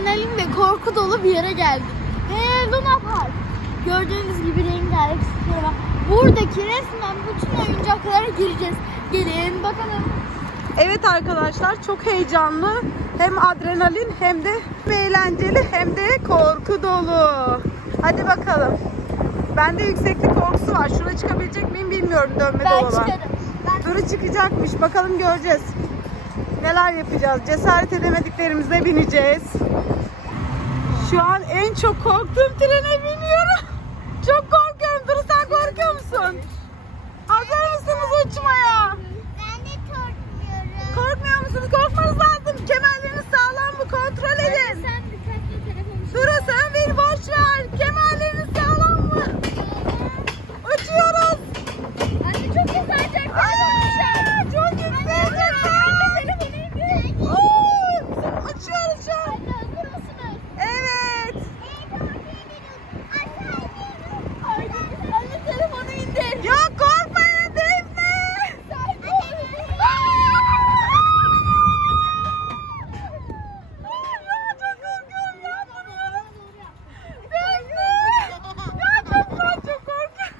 adrenalin ve korku dolu bir yere geldik. Ve Luna Park. Gördüğünüz gibi rengarenk süsleri var. Buradaki resmen bütün oyuncaklara gireceğiz. Gelin bakalım. Evet arkadaşlar çok heyecanlı. Hem adrenalin hem de eğlenceli hem de korku dolu. Hadi bakalım. Bende yükseklik korkusu var. Şuraya çıkabilecek miyim bilmiyorum dönme Ben dolaba. çıkarım. Ben Duru çıkacakmış. Bakalım göreceğiz. Neler yapacağız? Cesaret edemediklerimize bineceğiz. Şu an en çok korktuğum trene biniyorum. Çok korkuyorum. Duru sen korkuyor musun? Hazır mısınız uçmaya? Ben de korkmuyorum. Korkmuyor musunuz? Korkmanız lazım. Kemerleriniz sağlam mı? Kontrol edin. Sen dikkatli telefonu Duru sen beni boş ver. Kemerleriniz sağlam mı? Uçuyoruz. Anne çok güzel çok Aa, çok yüksek. Oo, Uçuyoruz şu an. Anne hazır mısınız? Evet. Anne telefonu indir. Yok korkmayın Defne. Ya çok korkuyorum ya bunu. Defne. Ya çok ben çok korkuyorum.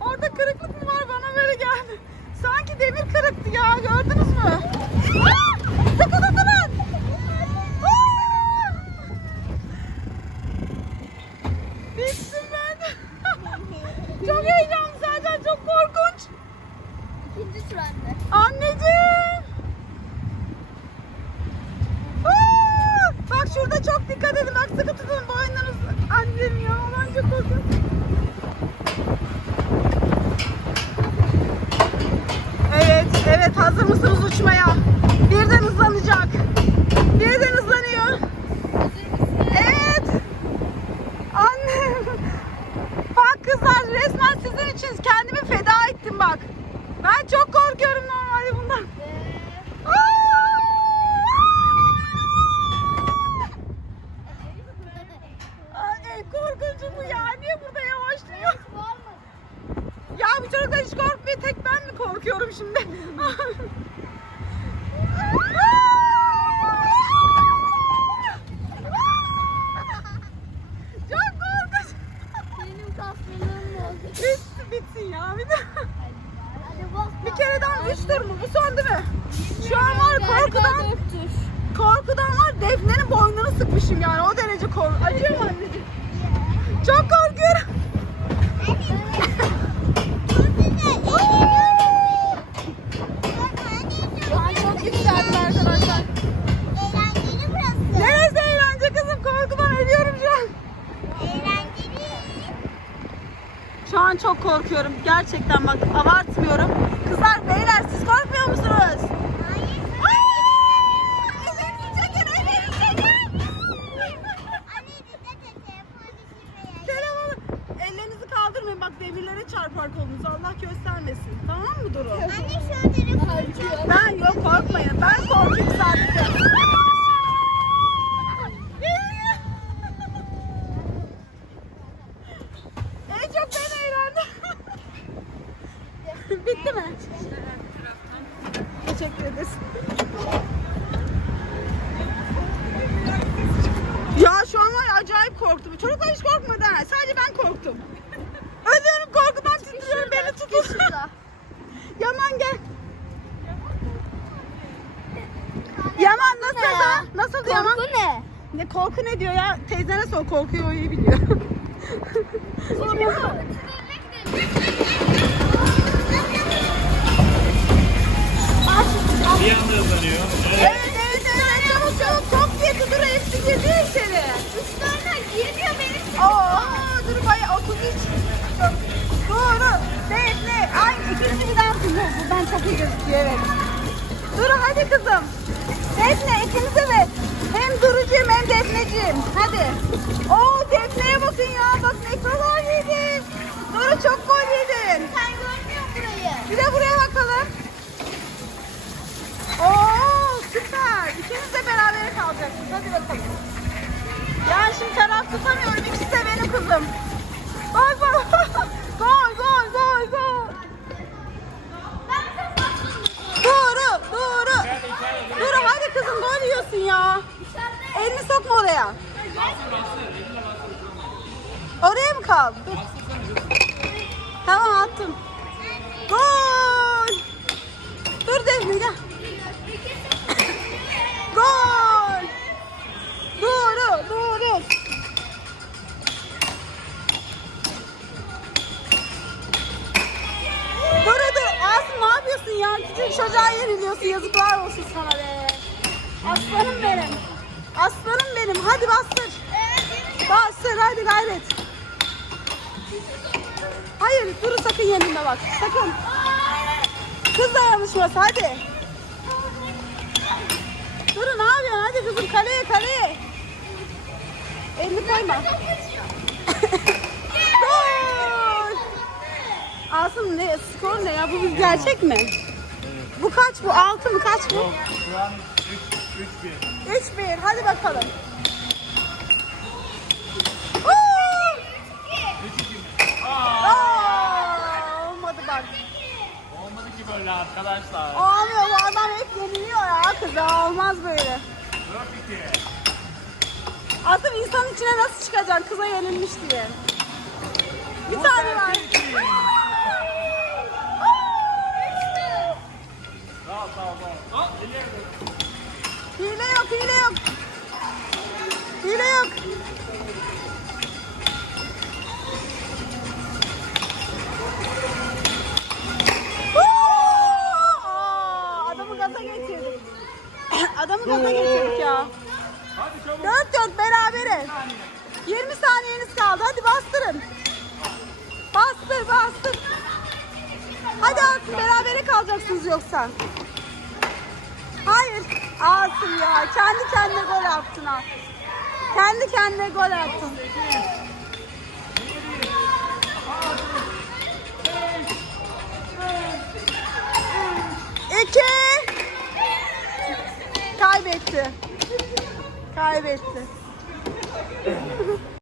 Orada kırıklık mı var bana böyle geldi. Sanki demir kırıktı ya gördünüz mü? Aa, Sıkı tutunun. Aa! Bittim ben. çok heyecanlı zaten çok korkunç. İkinci tur anne. Anneciğim. Aa! Bak şurada dikkat edin. Bak sıkı tutun boynunuz. Annem ya ben çok korkuyorum. Evet, evet hazır mısınız uçmaya? Birden hızlanacak. 3 mı? Bu son? Şu an var korkudan korkudan var Defne'nin boynunu sıkmışım yani o derece korku. Acıyor mu anneciğim? Çok korkuyorum. Korkuyorum. Gerçekten bak abartmıyorum. Kızlar beyler siz korkmuyor musunuz? Demirlere çarpar. Allah göstermesin. Tamam mı Duru? Ben yok korkmayın. Ben korkayım sadece. en çok ben eğlendim. Bitti mi? Teşekkür ederiz. Ya şu an var ya acayip korktum. Çocuklar hiç korkmadı ha. Sadece ben korktum. Ölüyorum korkudan titriyorum. Beni tutun. Yaman gel. Yaman nasıl? Nasıl Yaman? Korku ne? Ne korku ne diyor ya? Teyzene sor korkuyu o iyi biliyor. Bir anda hızlanıyor. Evet. evet evet evet çabuk çabuk top diye dur hepsi girdi içeri. Üç tane geliyor benim. Dur bayağı 33. Doğru. Defne. Ay ikinci bir daha kızım. Buradan çok iyi gözüküyor evet. Dur hadi kızım. Defne ikiniz evet. Hem Duru'cum hem Defne'cim. Hadi. Oo Defne'ye bakın ya. Bak ne kadar yedin. Duru çok gol yedin. Sen görmüyor burayı. Bir de buraya bakalım. Oo süper. İkiniz de beraber kalacaksınız. Hadi bakalım. Ya şimdi taraf tutamıyorum. İkisi de benim kızım. Gol gol. gol gol gol gol. Doğru doğru. Doğru hadi kızım gol yiyorsun ya. Elini sokma oraya. Oraya mı kaldı? Dur. Tamam attım. Gol. Dur Defne gel. Yeniliyorsun. Yazıklar olsun sana be. Aslanım benim. Aslanım benim. Hadi bastır. Bastır hadi gayret. Hayır dur sakın yenilme bak. Sakın. Kız dayanışması hadi. Duru ne yapıyorsun? Hadi kızım kaleye kaleye. Elini koyma. Asım ne? Skor ne ya? Bu bir gerçek mi? Bu kaç bu? Altı mı? Kaç bu? Şu an 3 3 1. 3-1. Hadi bakalım. Oo! 3 2. Aa! Aa, olmadı bak. Olmadı ki böyle arkadaşlar. Olmuyor bu adam hep yeniliyor ya kıza olmaz böyle. 4 2. Asım insan içine nasıl çıkacaksın kıza yenilmiş diye. Bir tane var. Berabere kalacaksınız yoksa. Hayır. Asım ya. Kendi kendine gol attın ha. Kendi kendine gol attın. İki. Kaybetti. Kaybetti.